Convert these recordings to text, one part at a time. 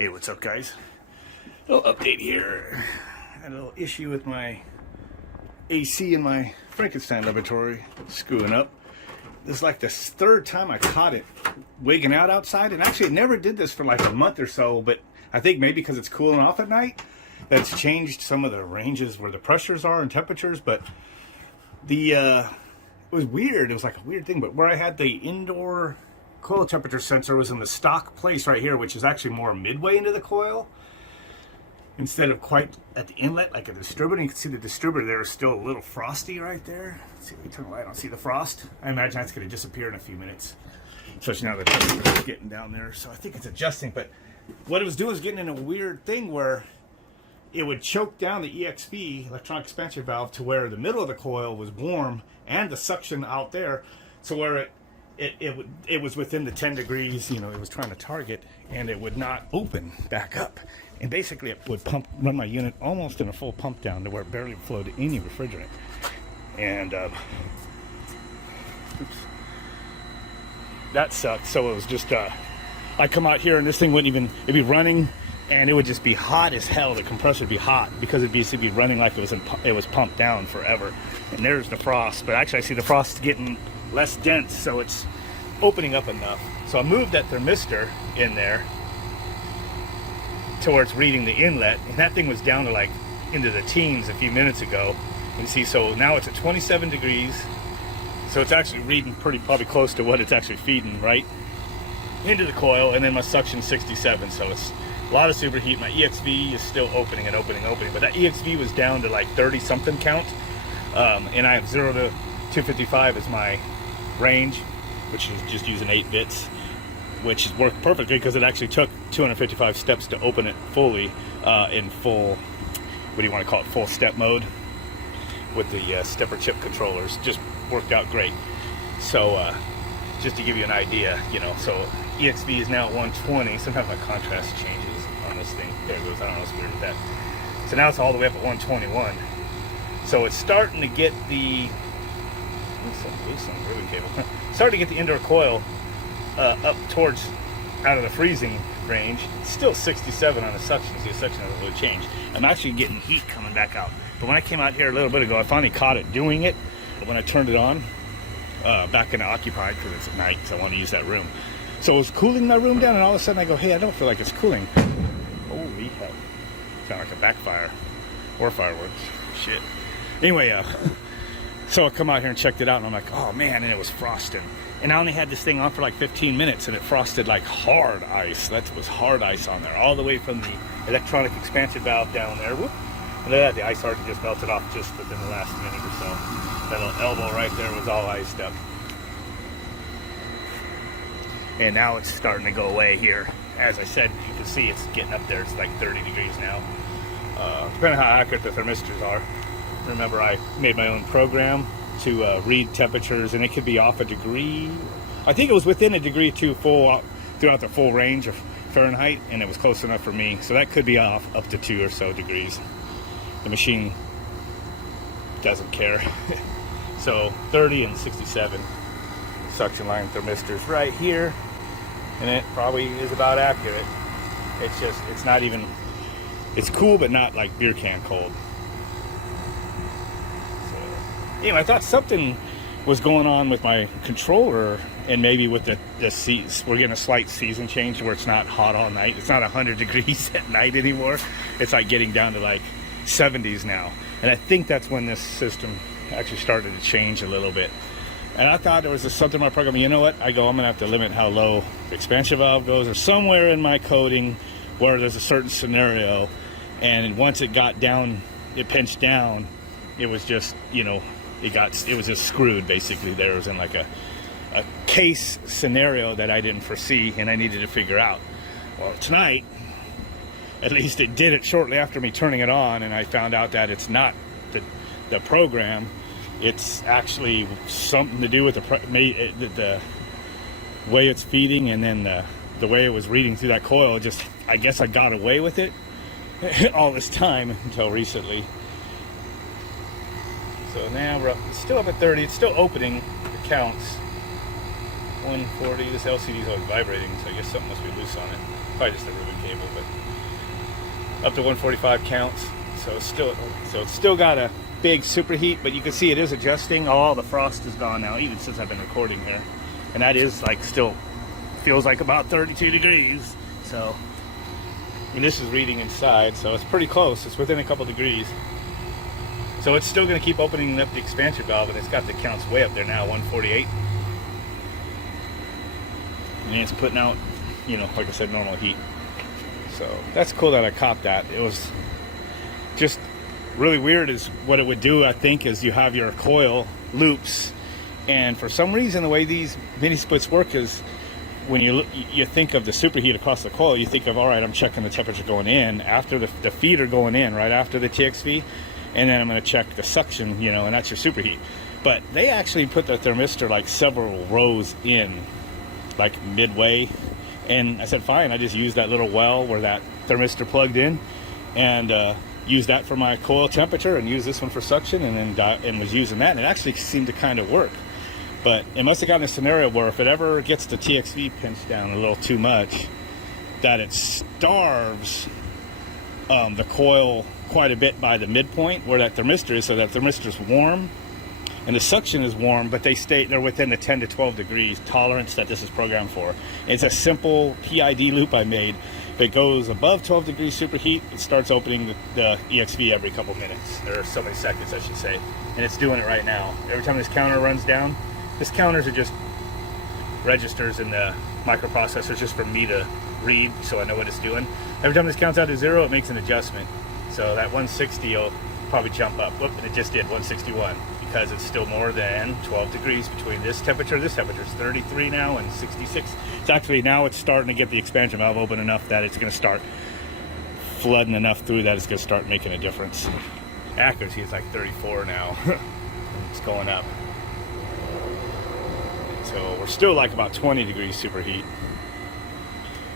Hey, what's up, guys? A little update here. I had a little issue with my AC in my Frankenstein laboratory screwing up. This is like the third time I caught it wigging out outside, and actually it never did this for like a month or so, but I think maybe because it's cooling off at night, that's changed some of the ranges where the pressures are and temperatures. But it was weird. It was like a weird thing, but where I had the indoor coil temperature sensor was in the stock place right here, which is actually more midway into the coil instead of quite at the inlet like a distributor. You can see the distributor there is still a little frosty right there. Let's see, let me turn the light on. See the frost? I imagine that's going to disappear in a few minutes, especially now the temperature is getting down there. So I think it's adjusting, but what it was doing is getting in a weird thing where it would choke down the EXV, electronic expansion valve, to where the middle of the coil was warm and the suction out there, so where it was within the 10 degrees, you know, it was trying to target, and it would not open back up. And basically it would run my unit almost in a full pump down to where it barely flowed any refrigerant. And that sucked. So it was just, I come out here and this thing wouldn't even, it'd be running and it would just be hot as hell. The compressor would be hot because it'd be running like it was pumped down forever. And there's the frost, but actually I see the frost getting less dense, so it's opening up enough. So I moved that thermistor in there to where it's reading the inlet, and that thing was down to like into the teens a few minutes ago. You see, so now it's at 27 degrees, so it's actually reading probably close to what it's actually feeding right into the coil. And then my suction 67, so it's a lot of superheat. My EXV is still opening, but that EXV was down to like 30 something count, and I have 0 to 255 as my range, which is just using 8 bits, which worked perfectly because it actually took 255 steps to open it fully in full, what do you want to call it, full step mode with the stepper chip controllers. Just worked out great. So just to give you an idea, you know, so EXV is now at 120. Sometimes my contrast changes on this thing. There it goes. I don't know what's weird with that. So now it's all the way up at 121. So it's starting to get the starting to get the indoor coil up towards out of the freezing range. It's still 67 on the suction. See, the suction hasn't really changed. I'm actually getting heat coming back out. But when I came out here a little bit ago, I finally caught it doing it. But when I turned it on, back into occupied because it's at night, so I want to use that room. So it was cooling my room down, and all of a sudden I go, hey, I don't feel like it's cooling. Holy hell! Sound like a backfire or fireworks. Shit. Anyway, so I come out here and checked it out, and I'm like, oh man, and it was frosting. And I only had this thing on for like 15 minutes, and it frosted like hard ice. That was hard ice on there, all the way from the electronic expansion valve down there. Whoop. And look at that, the ice already just melted off just within the last minute or so. That little elbow right there was all iced up. And now it's starting to go away here. As I said, you can see it's getting up there. It's like 30 degrees now. Depending on how accurate the thermistors are. Remember, I made my own program to read temperatures, and it could be off a degree. I think it was within a degree or two throughout the full range of Fahrenheit, and it was close enough for me. So that could be off up to 2 or so degrees. The machine doesn't care. So 30 and 67 suction line thermistors right here, and it probably is about accurate. It's just, it's not even, it's cool, but not like beer can cold. Anyway, I thought something was going on with my controller, and maybe with the seats. We're getting a slight season change where it's not hot all night. It's not 100 degrees at night anymore. It's like getting down to like 70s now. And I think that's when this system actually started to change a little bit. And I thought there was something in my program. You know what? I go, I'm going to have to limit how low the expansion valve goes, or somewhere in my coding where there's a certain scenario. And once it got down, it pinched down, it was just, you know, it was just screwed basically. There was in like a case scenario that I didn't foresee, and I needed to figure out. Well, tonight, at least it did it shortly after me turning it on, and I found out that it's not the program. It's actually something to do with the way it's feeding, and then the way it was reading through that coil. Just, I guess I got away with it all this time until recently. So now we're up, it's still up at 30, it's still opening the counts. 140, this LCD is always vibrating, so I guess something must be loose on it. probably just a ribbon cable, but up to 145 counts. So it's still got a big superheat, but you can see it is adjusting. All the frost is gone now, even since I've been recording here, and that is like still feels like about 32 degrees. So, and this is reading inside, so it's pretty close. It's within a couple degrees. So it's still going to keep opening up the expansion valve, and it's got the counts way up there now, 148. And it's putting out, you know, like I said, normal heat. So that's cool that I copped that. It was just really weird is what it would do, I think, is you have your coil loops, and for some reason the way these mini splits work is when you think of the superheat across the coil, you think of, all right, I'm checking the temperature going in after the feed are going in right after the TXV, and then I'm going to check the suction, you know, and that's your superheat. But they actually put the thermistor like several rows in, like midway, and I said fine, I just used that little well where that thermistor plugged in, and use that for my coil temperature and use this one for suction, and then was using that, and it actually seemed to kind of work. But it must have gotten a scenario where if it ever gets the TXV pinched down a little too much, that it starves the coil quite a bit by the midpoint where that thermistor is, so that thermistor is warm and the suction is warm, but they're within the 10 to 12 degrees tolerance that this is programmed for. It's a simple PID loop I made. If it goes above 12 degrees superheat, it starts opening the EXV every couple minutes, or so many seconds I should say, and it's doing it right now. Every time this counter runs down, this counters are just registers in the microprocessor just for me to read so I know what it's doing. Every time this counts out to 0, it makes an adjustment. So that 160 will probably jump up. Whoop, and it just did 161 because it's still more than 12 degrees between this temperature. This temperature is 33 now and 66. It's actually, now it's starting to get the expansion valve open enough that it's going to start flooding enough through that it's going to start making a difference. Accuracy is like 34 now. It's going up. So we're still like about 20 degrees superheat.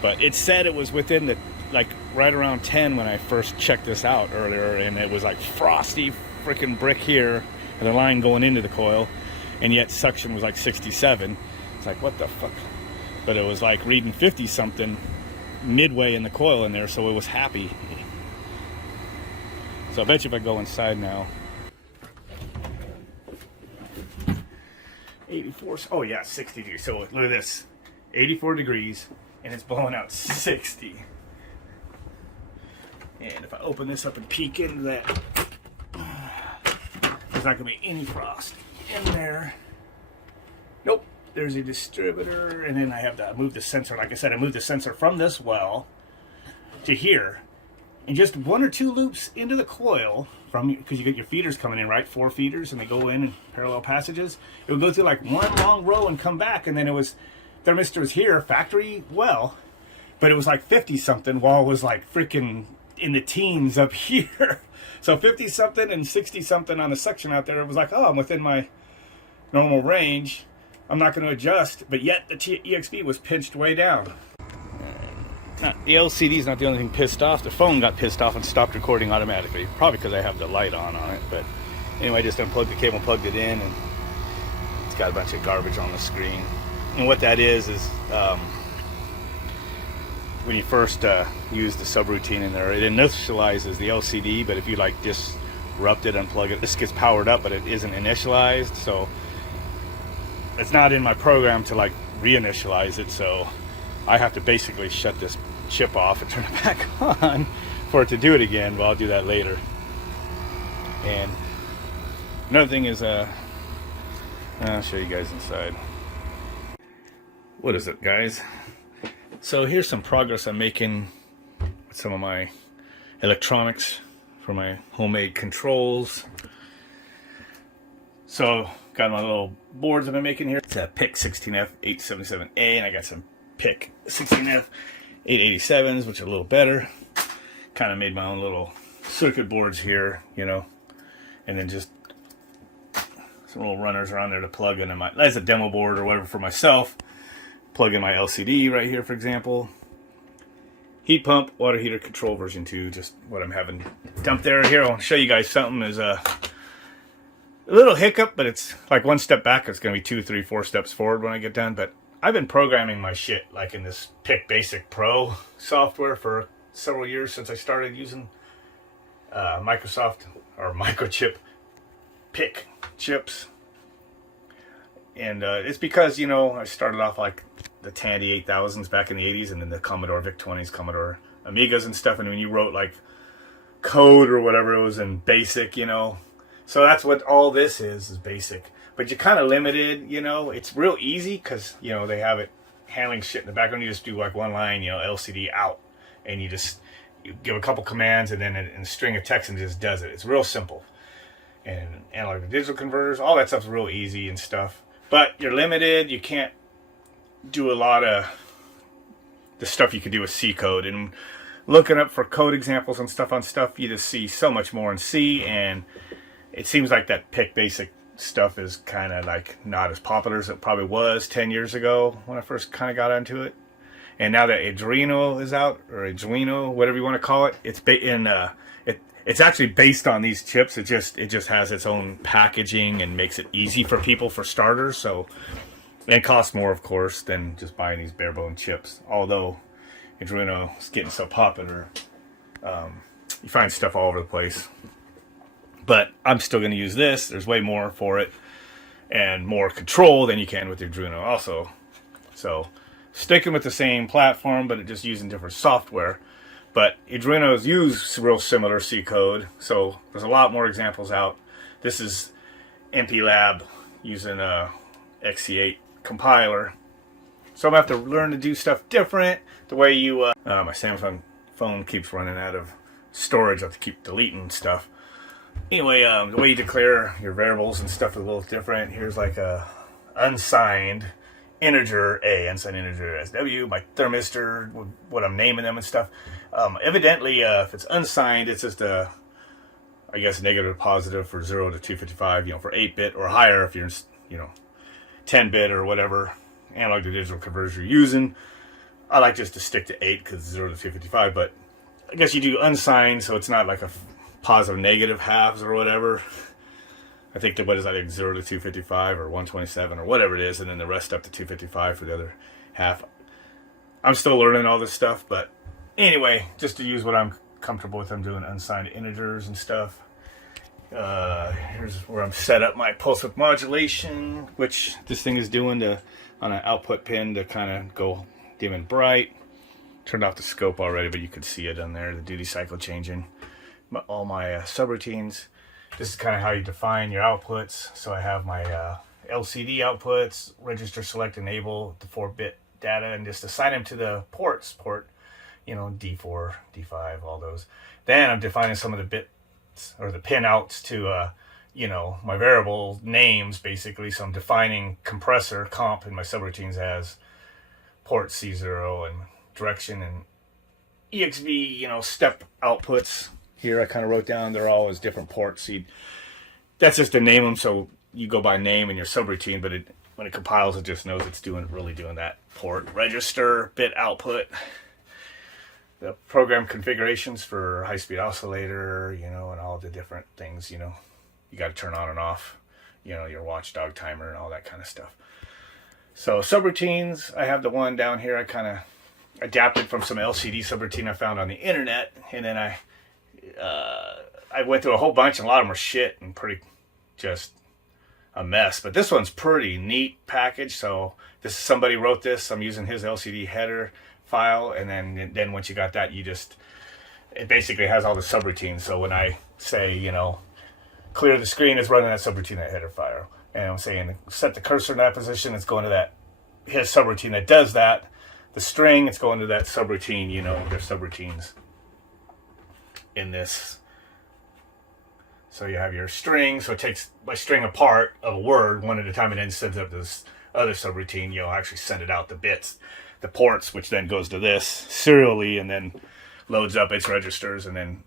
But it said it was within the, like right around 10 when I first checked this out earlier, and it was like frosty freaking brick here, and the line going into the coil, and yet suction was like 67. It's like, what the fuck? But it was like reading 50 something midway in the coil in there, so it was happy. So I bet you if I go inside now, 84, oh yeah, 60 degrees. So look at this, 84 degrees, and it's blowing out 60. And if I open this up and peek into that, there's not gonna be any frost in there. Nope, there's a distributor, and then I have to move the sensor. Like I said, I moved the sensor from this well to here, and just 1 or 2 loops into the coil, from, because you get your feeders coming in, right? 4 feeders, and they go in parallel passages. It would go through like one long row and come back, and then it was, thermistor was here, factory well, but it was like 50 something, while it was like freaking in the teens up here. So 50 something and 60 something on the section out there. It was like, oh, I'm within my normal range. I'm not going to adjust, but yet the EXP was pinched way down. The LCD is not the only thing pissed off. The phone got pissed off and stopped recording automatically. Probably because I have the light on it. But anyway, I just unplugged the cable, plugged it in, and it's got a bunch of garbage on the screen. And what that is when you first use the subroutine in there, it initializes the LCD, but if you like disrupt it, unplug it, this gets powered up, but it isn't initialized. So it's not in my program to like reinitialize it, so I have to basically shut this chip off and turn it back on for it to do it again. But I'll do that later. And another thing is, I'll show you guys inside. What is it, guys? So here's some progress I'm making with some of my electronics for my homemade controls. So got my little boards I've been making here. It's a PIC 16F 877A, and I got some PIC 16F 887s, which are a little better. Kind of made my own little circuit boards here, you know, and then just some little runners around there to plug in my, as a demo board or whatever for myself. Plug in my LCD right here, for example. Heat pump, water heater control version 2, just what I'm having dumped there. Here, I'll show you guys something. Is a little hiccup, but it's like one step back. It's going to be 2, 3, 4 steps forward when I get done. But I've been programming my shit like in this PICBASIC Pro software for several years since I started using Microsoft or microchip PIC chips. And it's because, you know, I started off like the Tandy 8000s back in the 80s, and then the Commodore VIC-20s, Commodore Amigas and stuff. And when you wrote like code or whatever, it was in BASIC, you know. So that's what all this is BASIC. But you're kind of limited, you know. It's real easy because, you know, they have it handling shit in the background. You just do like one line, you know, LCD out. And you give a couple commands and then a string of text and it just does it. It's real simple. And analog to digital converters, all that stuff's real easy and stuff. But you're limited. You can't do a lot of the stuff you can do with C code. And looking up for code examples and stuff on stuff, you just see so much more in C. And it seems like that PICBASIC stuff is kind of like not as popular as it probably was 10 years ago when I first kind of got into it. And now that Arduino is out, or Arduino, whatever you want to call it, it's actually based on these chips. It just has its own packaging and makes it easy for people for starters. So it costs more, of course, than just buying these bare bone chips. Although Arduino is getting so popular, you find stuff all over the place. But I'm still going to use this. There's way more for it and more control than you can with Arduino also. So sticking with the same platform, but just using different software. But Arduino's use real similar C code, so there's a lot more examples out. This is MPLAB using a XC8 compiler. So I'm going to have to learn to do stuff different. The way you, my Samsung phone keeps running out of storage. I have to keep deleting stuff. Anyway, the way you declare your variables and stuff is a little different. Here's like a unsigned integer A, unsigned integer SW, my thermistor, what I'm naming them and stuff. Evidently, if it's unsigned, it's just a, I guess, negative or positive for 0 to 255, you know, for 8-bit or higher if you're, you know, 10-bit or whatever analog to digital converter you're using. I like just to stick to 8 because 0 to 255, but I guess you do unsigned, so it's not like a positive negative halves or whatever. I think that what is that, like 0 to 255 or 127 or whatever it is, and then the rest up to 255 for the other half. I'm still learning all this stuff, but anyway, just to use what I'm comfortable with, I'm doing unsigned integers and stuff. Here's where I'm set up my pulse width modulation, which this thing is doing on an output pin to kind of go dim and bright. Turned off the scope already, but you could see it on there, the duty cycle changing. All my subroutines. This is kind of how you define your outputs. So I have my LCD outputs, register, select, enable the 4-bit data, and just assign them to the ports, you know, D4, D5, all those. Then I'm defining some of the bits or the pin outs to, you know, my variable names basically. So I'm defining compressor comp in my subroutines as port C0 and direction and EXV, you know, step outputs. Here I kind of wrote down they're all as different ports. That's just to name them, so you go by name in your subroutine, but when it compiles, it just knows it's really doing that port. Register, bit output, the program configurations for high-speed oscillator, you know, and all the different things, you know, you got to turn on and off, you know, your watchdog timer and all that kind of stuff. So subroutines, I have the one down here I kind of adapted from some LCD subroutine I found on the internet, and then I went through a whole bunch, and a lot of them are shit and pretty just a mess. But this one's pretty neat package. So this is somebody wrote this. I'm using his LCD header file, and then once you got that, it basically has all the subroutines. So when I say, you know, clear the screen, it's running that subroutine, that header file. And I'm saying set the cursor in that position, it's going to his subroutine that does that. The string, it's going to that subroutine, you know, there's subroutines in this. So you have your string, so it takes my string apart of a word one at a time and then sends up this other subroutine. You'll actually send it out the bits, the ports, which then goes to this serially and then loads up its registers, and then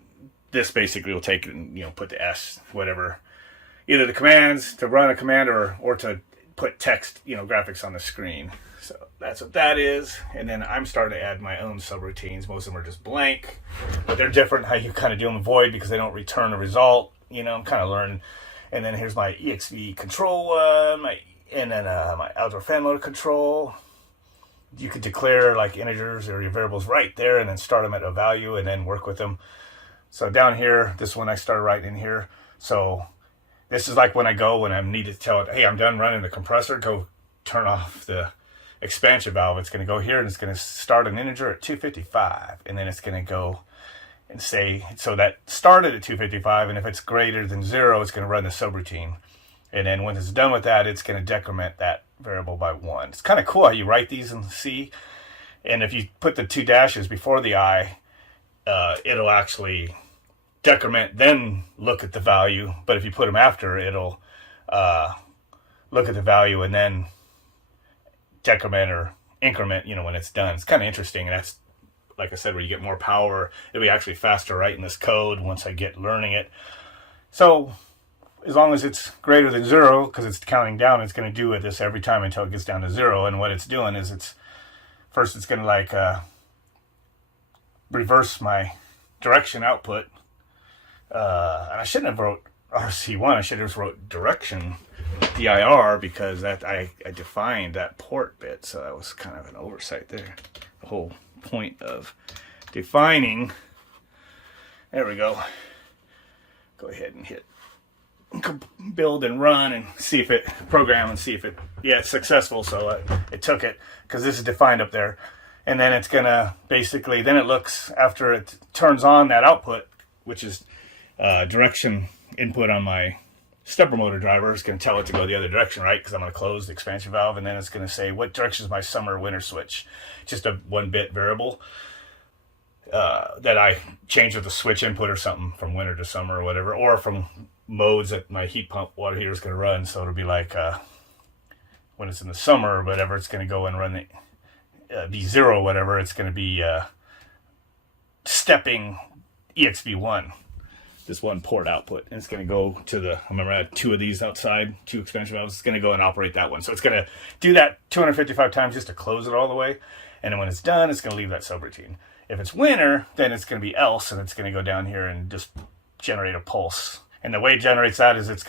this basically will take it and, you know, put the S, whatever, either the commands to run a command or to put text, you know, graphics on the screen. So that's what that is. And then I'm starting to add my own subroutines. Most of them are just blank, but they're different how you kind of do them void because they don't return a result. You know, I'm kind of learning. And then here's my EXV control one, and then my outdoor fan motor control. you could declare like integers or your variables right there and then start them at a value and then work with them. So down here, this one I started right in here. So this is like when I need to tell it, hey, I'm done running the compressor, go turn off the expansion valve. It's going to go here and it's going to start an integer at 255. And then it's going to go and say, so that started at 255. And if it's greater than 0, it's going to run the subroutine. And then when it's done with that, it's going to decrement that variable by 1. It's kind of cool how you write these in C. And if you put the 2 dashes before the I, it'll actually decrement, then look at the value. But if you put them after, it'll look at the value and then decrement or increment, when it's done. It's kind of interesting. And that's, like I said, where you get more power. It'll be actually faster writing this code once I get learning it. So as long as it's greater than 0, because it's counting down, it's going to do this every time until it gets down to 0. And what it's doing is it's going to like reverse my direction output. And I shouldn't have wrote RC1. I should have just wrote direction dir, because that I defined that port bit. So that was kind of an oversight there. The whole point of defining. There we go. Go ahead and hit build and run and see if it program and see if it, yeah, it's successful. So it took it because this is defined up there. And then it's going to basically, then it looks after it turns on that output, which is direction input on my stepper motor driver. It's going to tell it to go the other direction, right? Because I'm going to close the expansion valve. And then it's going to say, what direction is my summer winter switch? Just a 1-bit variable that I change with the switch input or something from winter to summer or whatever, or from modes that my heat pump water heater is going to run. So it'll be like when it's in the summer or whatever, it's going to go and run the be 0 or whatever. It's going to be stepping EXV1, this one port output, and it's going to go to the, I remember I had 2 of these outside, 2 expansion valves. It's going to go and operate that one. So it's going to do that 255 times just to close it all the way. And then when it's done, it's going to leave that subroutine. If it's winter, then it's going to be else, and it's going to go down here and just generate a pulse. And the way it generates that is it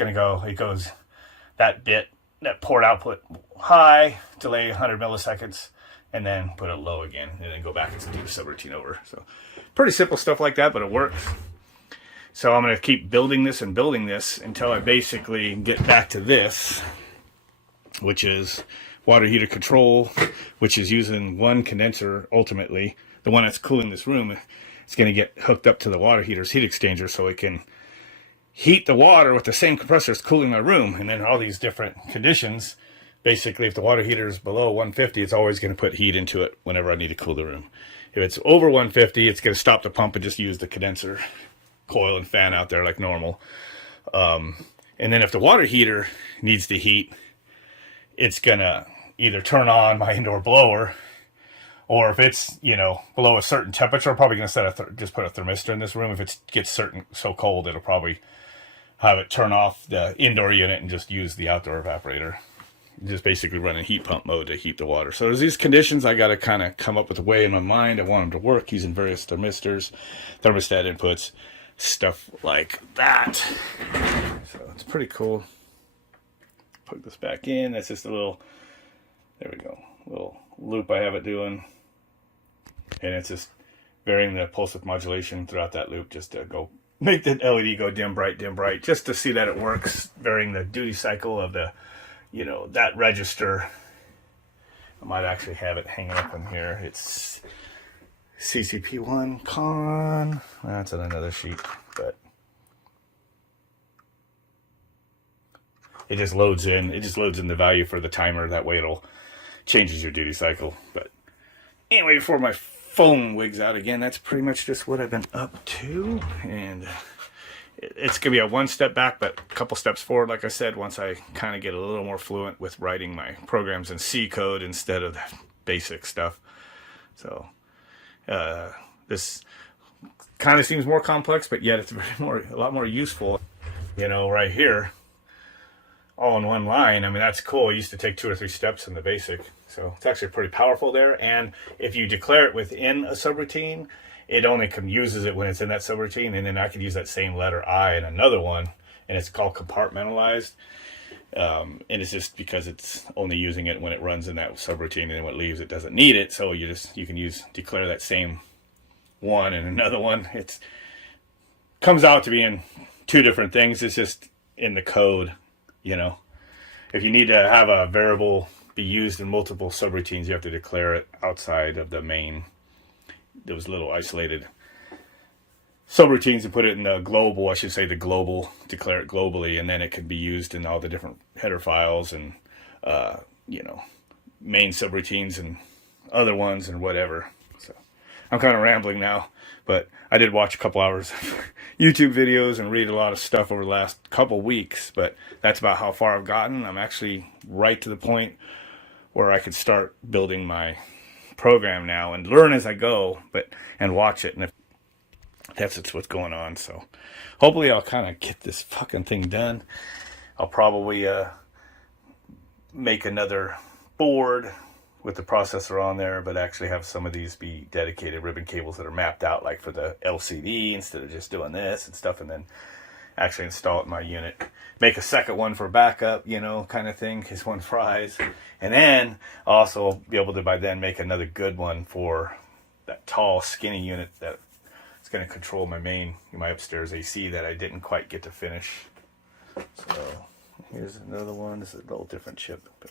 goes that bit, that port output high, delay 100 milliseconds, and then put it low again, and then go back and do the subroutine over. So pretty simple stuff like that, but it works. So I'm going to keep building this and building this until I basically get back to this, which is water heater control, which is using one condenser ultimately. The one that's cooling this room, it's going to get hooked up to the water heater's heat exchanger so it can heat the water with the same compressor that's cooling my room. And then all these different conditions, basically if the water heater is below 150, it's always going to put heat into it whenever I need to cool the room. If it's over 150, it's going to stop the pump and just use the condenser coil and fan out there like normal. And then if the water heater needs to heat, it's going to either turn on my indoor blower, or if it's, below a certain temperature, I'm probably going to just put a thermistor in this room. If it gets so cold, it'll probably have it turn off the indoor unit and just use the outdoor evaporator. Just basically run in heat pump mode to heat the water. So there's these conditions I got to kind of come up with a way in my mind. I want them to work using various thermistors, thermostat inputs, stuff like that. So it's pretty cool. Put this back in. That's just a little, there we go, little loop I have it doing. And it's just varying the pulse width modulation throughout that loop just to go make the LED go dim, bright, just to see that it works, varying the duty cycle of the, that register. I might actually have it hanging up in here. It's CCP1 con. That's on another sheet, but it just loads in. It just loads in the value for the timer. That way it'll changes your duty cycle. But anyway, before my phone wigs out again, that's pretty much just what I've been up to. And it's going to be a one step back, but a couple steps forward, like I said, once I kind of get a little more fluent with writing my programs in C code instead of the basic stuff. So this kind of seems more complex, but yet it's a lot more useful, right here, all in one line. I mean, that's cool. It used to take 2 or 3 steps in the basic. So it's actually pretty powerful there. And if you declare it within a subroutine, it only uses it when it's in that subroutine. And then I could use that same letter I in another one, and it's called compartmentalized. And it's just because it's only using it when it runs in that subroutine, and when it leaves, it doesn't need it. So you can declare that same one and another one. It comes out to being two different things. It's just in the code, you know. If you need to have a variable be used in multiple subroutines, you have to declare it outside of the main, those little isolated subroutines, and put it in the global, I should say the global, declare it globally, and then it can be used in all the different header files and, you know, main subroutines and other ones and whatever. So I'm kind of rambling now, but I did watch a couple hours of YouTube videos and read a lot of stuff over the last couple weeks, but that's about how far I've gotten. I'm actually right to the point where I could start building my program now and learn as I go, and watch it. And if that's what's going on, so hopefully I'll kind of get this fucking thing done. I'll probably make another board with the processor on there, but actually have some of these be dedicated ribbon cables that are mapped out, like for the LCD, instead of just doing this and stuff, and then actually install it in my unit. Make a second one for backup, you know, kind of thing, in case one fries. And then also be able to by then make another good one for that tall, skinny unit that it's going to control my upstairs AC that I didn't quite get to finish. So here's another one. This is a little different chip, but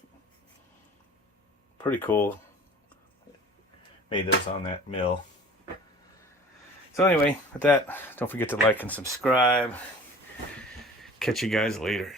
pretty cool. Made those on that mill. So anyway, with that, don't forget to like and subscribe. Catch you guys later.